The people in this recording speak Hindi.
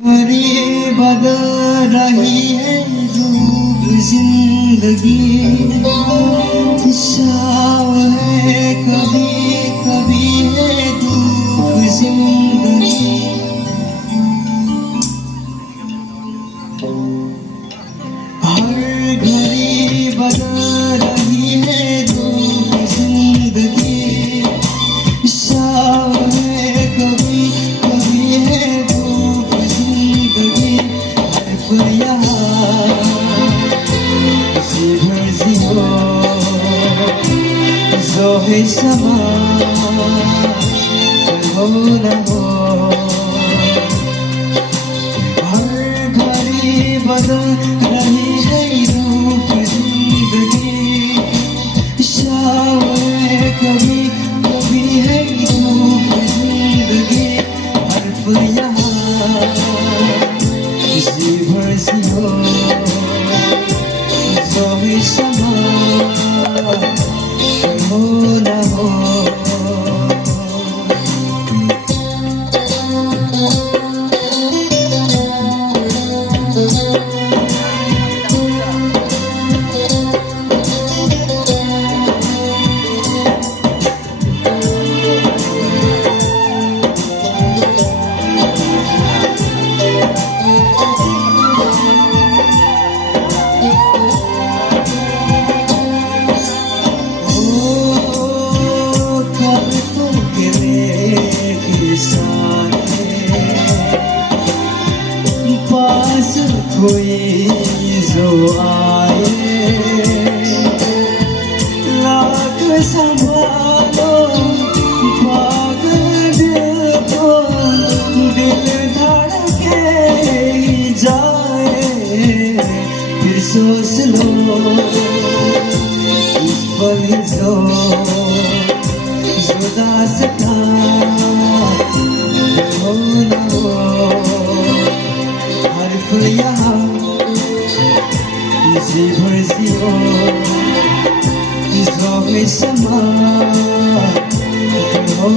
मेरी बदल रही है रूप जिंदगी, शाम है कभी कभी है धूप जिंदगी। हर घड़ी बदल रही है रूप जिंदगी, शाम है कभी कभी है धूप जिंदगी। पर यहाँ जी भर जियो जो है समा हो न हो। हर घड़ी बदल रही है रूप जिंदगी, शाम है कभी कभी है धूप जिंदगी। हर पल यहाँ जी भर जियो जो है समा हो न हो। पास कोई जो आए, लाख संभालो पागल दिल को, दिल धड़के ही जाए। फिर सोच लो इस पल जो जुदा सका हो न हो। हर पल यहाँ जी भर जियो जो है समा हो।